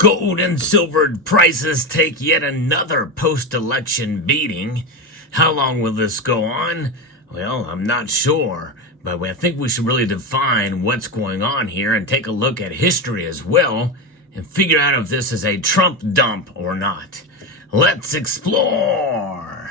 Gold and silver prices take yet another post-election beating. How long will this go on? Well, I'm not sure, but I think we should really define what's going on here and take a look at history as well and figure out if this is a Trump dump or not. Let's explore!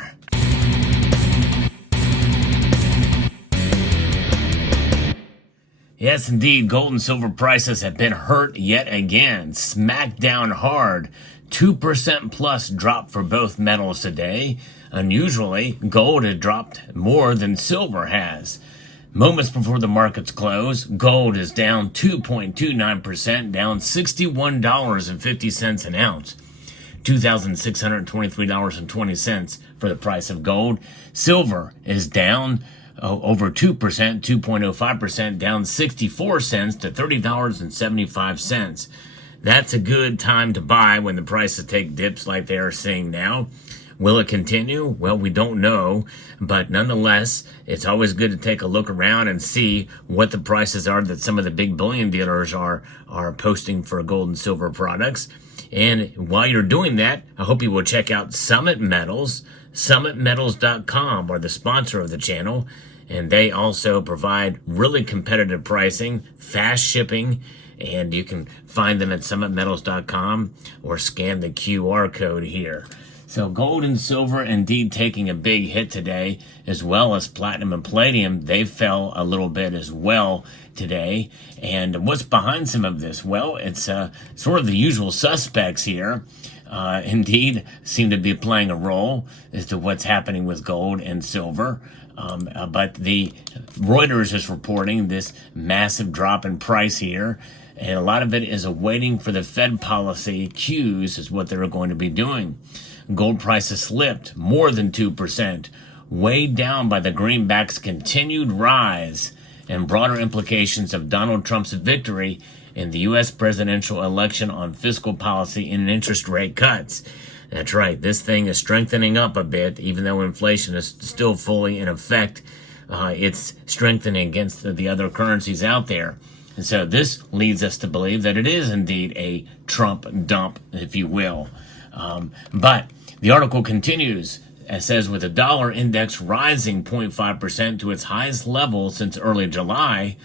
Yes, indeed, gold and silver prices have been hurt yet again, smacked down hard. 2% plus drop for both metals today. Unusually, gold had dropped more than silver has. Moments before the markets close, gold is down 2.29%, down $61.50 an ounce. $2,623.20 for the price of gold. Silver is down over 2%, 2.05%, down 64 cents to $30.75. That's a good time to buy when the prices take dips like they are seeing now. Will it continue? Well, we don't know, but nonetheless, it's always good to take a look around and see what the prices are that some of the big bullion dealers are posting for gold and silver products. And while you're doing that, I hope you will check out Summit Metals. SummitMetals.com are the sponsor of the channel, and they also provide really competitive pricing, fast shipping, and you can find them at SummitMetals.com or scan the QR code here. So gold and silver indeed taking a big hit today, as well as platinum and palladium. They fell a little bit as well today. And what's behind some of this? Well, it's sort of the usual suspects here. Indeed seem to be playing a role as to what's happening with gold and silver. But the Reuters is reporting this massive drop in price here. And a lot of it is awaiting for the Fed policy cues is what they're going to be doing. Gold prices slipped more than 2%, weighed down by the greenback's continued rise and broader implications of Donald Trump's victory in the U.S. presidential election on fiscal policy and interest rate cuts. That's right, this thing is strengthening up a bit, even though inflation is still fully in effect. It's strengthening against the other currencies out there. And so this leads us to believe that it is indeed a Trump dump, if you will. But the article continues. It says, with the dollar index rising 0.5% to its highest level since early July,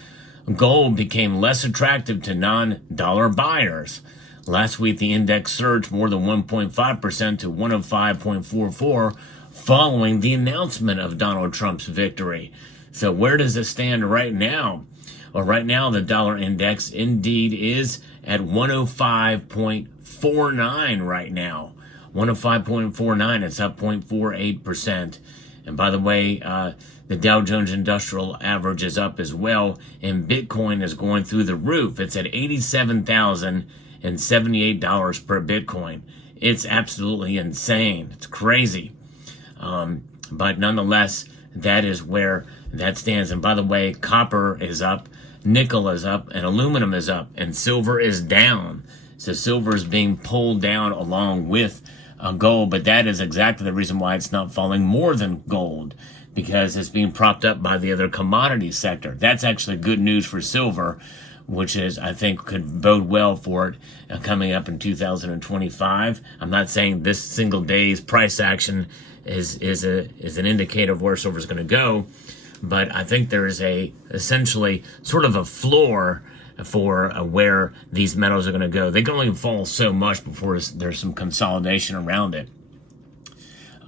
gold became less attractive to non-dollar buyers. Last week, the index surged more than 1.5% to 105.44 following the announcement of Donald Trump's victory. So where does it stand right now? Well, right now, the dollar index indeed is at 105.49 right now. 105.49, it's up 0.48%. And by the way, the Dow Jones Industrial Average is up as well, and Bitcoin is going through the roof. It's at $87,078 per Bitcoin. It's absolutely insane. It's crazy. But nonetheless, that is where that stands. And by the way, copper is up, nickel is up, and aluminum is up, and silver is down. So silver is being pulled down along with gold, but that is exactly the reason why it's not falling more than gold, because it's being propped up by the other commodity sector. That's actually good news for silver, which is, I think, could bode well for it coming up in 2025. I'm not saying this single day's price action is an indicator of where silver is going to go, but I think there is essentially sort of a floor for where these metals are going to go. They can only fall so much before there's some consolidation around it.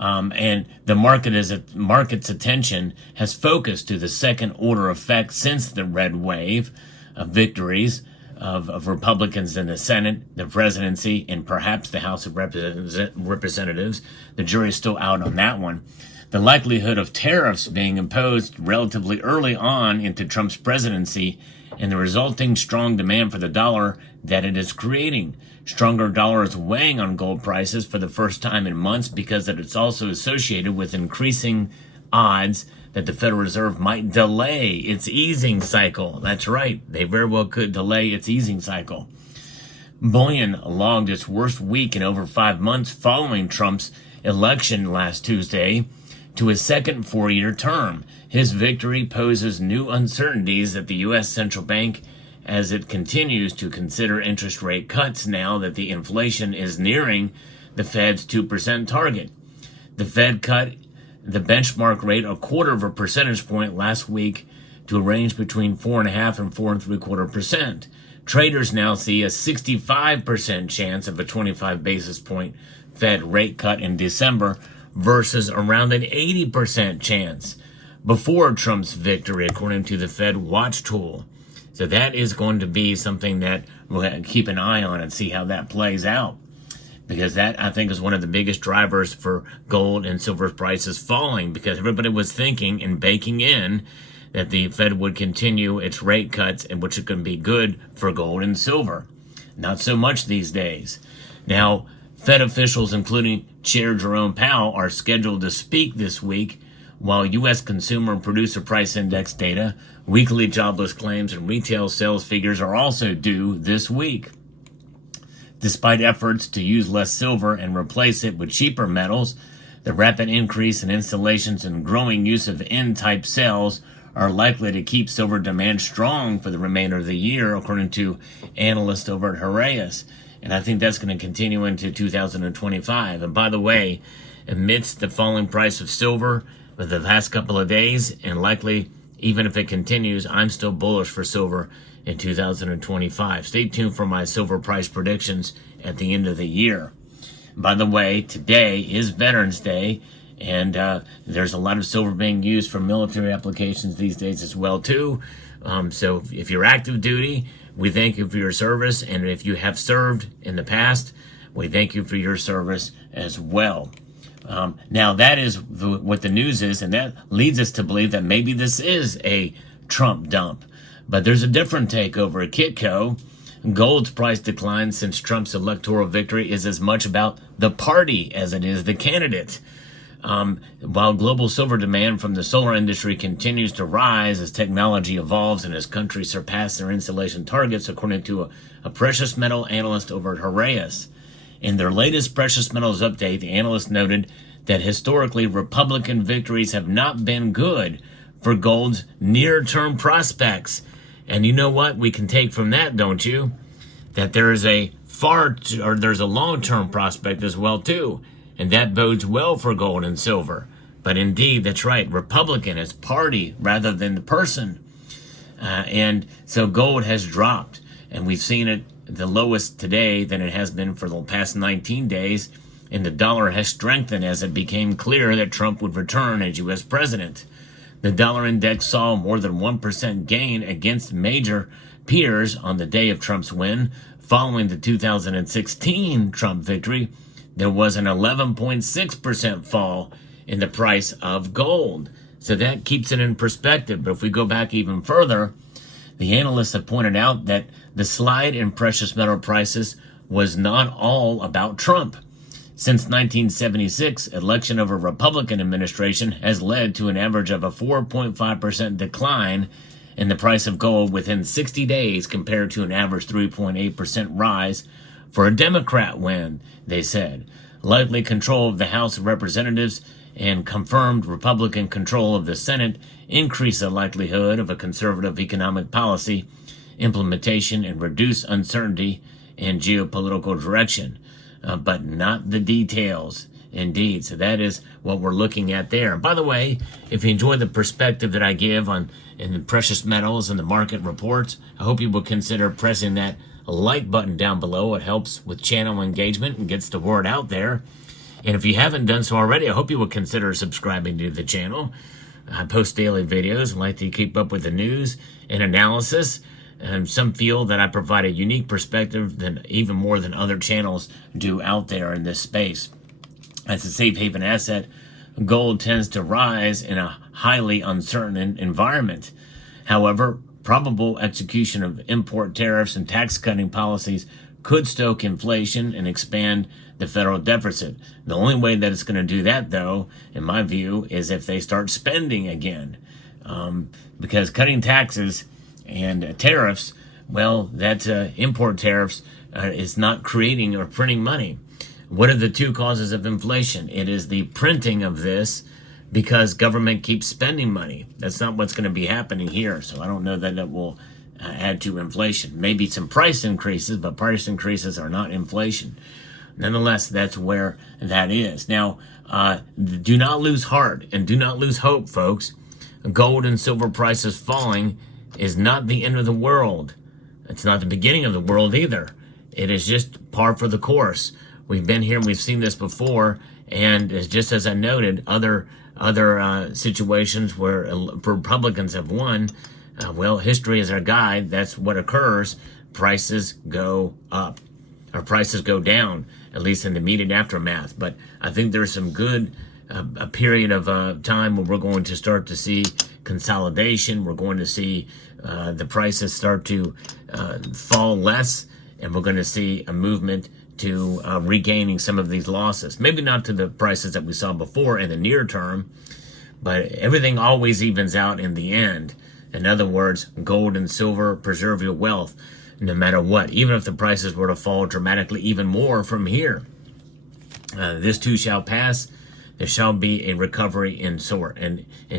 And the market's attention has focused to the second order effect since the red wave of victories of Republicans in the Senate, the presidency, and perhaps the House of Representatives. The jury is still out on that one. The likelihood of tariffs being imposed relatively early on into Trump's presidency and the resulting strong demand for the dollar that it is creating. Stronger dollar is weighing on gold prices for the first time in months because it's also associated with increasing odds that the Federal Reserve might delay its easing cycle. That's right, they very well could delay its easing cycle. Bullion logged its worst week in over 5 months following Trump's election last Tuesday to his second 4-year term. His victory poses new uncertainties at the U.S. Central Bank as it continues to consider interest rate cuts now that the inflation is nearing the Fed's 2% target. The Fed cut the benchmark rate 1/4 percentage point last week to a range between 4.5% and 4.75%. Traders now see a 65% chance of a 25 basis point Fed rate cut in December versus around an 80% chance before Trump's victory, according to the Fed Watch tool. So that is going to be something that we'll keep an eye on and see how that plays out, because that, I think, is one of the biggest drivers for gold and silver prices falling, because everybody was thinking and baking in that the Fed would continue its rate cuts, and which is going to be good for gold and silver. Not so much these days. Now, Fed officials, including Chair Jerome Powell, are scheduled to speak this week, while U.S. Consumer and Producer Price Index data, weekly jobless claims, and retail sales figures are also due this week. Despite efforts to use less silver and replace it with cheaper metals, the rapid increase in installations and growing use of N-type cells are likely to keep silver demand strong for the remainder of the year, according to analysts over at Heraeus. And I think that's going to continue into 2025. And by the way, amidst the falling price of silver for the past couple of days, and likely even if it continues, I'm still bullish for silver in 2025. Stay tuned for my silver price predictions at the end of the year. By the way, today is Veterans Day, and there's a lot of silver being used for military applications these days as well too. So if you're active duty, we thank you for your service, and if you have served in the past, we thank you for your service as well. Now that is what the news is, and that leads us to believe that maybe this is a Trump dump. But there's a different take over at Kitco. Gold's price decline since Trump's electoral victory is as much about the party as it is the candidate. While global silver demand from the solar industry continues to rise as technology evolves and as countries surpass their installation targets, according to a precious metal analyst over at Heraeus. In their latest precious metals update, the analyst noted that historically Republican victories have not been good for gold's near-term prospects. And you know what we can take from that, don't you? That there is there's a long-term prospect as well too, and that bodes well for gold and silver. But indeed, that's right, Republican is party rather than the person. And so gold has dropped, and we've seen it the lowest today than it has been for the past 19 days, and the dollar has strengthened as it became clear that Trump would return as U.S. president. The dollar index saw more than 1% gain against major peers on the day of Trump's win. Following the 2016 Trump victory, there was an 11.6% fall in the price of gold. So that keeps it in perspective. But if we go back even further, the analysts have pointed out that the slide in precious metal prices was not all about Trump. Since 1976, election of a Republican administration has led to an average of a 4.5% decline in the price of gold within 60 days compared to an average 3.8% rise for a Democrat win, they said. Likely control of the House of Representatives and confirmed Republican control of the Senate increase the likelihood of a conservative economic policy implementation and reduce uncertainty in geopolitical direction, but not the details. Indeed. So that is what we're looking at there. And by the way, if you enjoy the perspective that I give in the precious metals and the market reports, I hope you will consider pressing that like button down below. It helps with channel engagement and gets the word out there. And if you haven't done so already, I hope you will consider subscribing to the channel. I post daily videos and like to keep up with the news and analysis. And some feel that I provide a unique perspective than even more than other channels do out there in this space. As a safe haven asset, gold tends to rise in a highly uncertain environment. However, probable execution of import tariffs and tax cutting policies could stoke inflation and expand the federal deficit. The only way that it's going to do that, though, in my view, is if they start spending again. Because cutting taxes and tariffs, well, that import tariffs is not creating or printing money. What are the two causes of inflation? It is the printing of this because government keeps spending money. That's not what's going to be happening here. So I don't know that it will add to inflation. Maybe some price increases, but price increases are not inflation. Nonetheless, that's where that is. Now, do not lose heart and do not lose hope, folks. Gold and silver prices falling is not the end of the world. It's not the beginning of the world either. It is just par for the course. We've been here, we've seen this before, and just as I noted, other situations where Republicans have won, well, history is our guide. That's what occurs. Prices go up, or prices go down, at least in the immediate aftermath. But I think there's some good a period of time where we're going to start to see consolidation. We're going to see the prices start to fall less, and we're going to see a movement to regaining some of these losses. Maybe not to the prices that we saw before in the near term, but everything always evens out in the end. In other words, gold and silver preserve your wealth no matter what, even if the prices were to fall dramatically even more from here. This too shall pass. There shall be a recovery in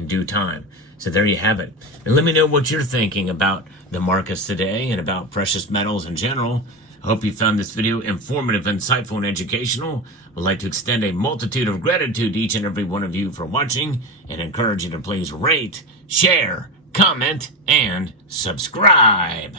due time. So there you have it. And let me know what you're thinking about the markets today and about precious metals in general. I hope you found this video informative, insightful, and educational. I'd like to extend a multitude of gratitude to each and every one of you for watching and encourage you to please rate, share, comment, and subscribe.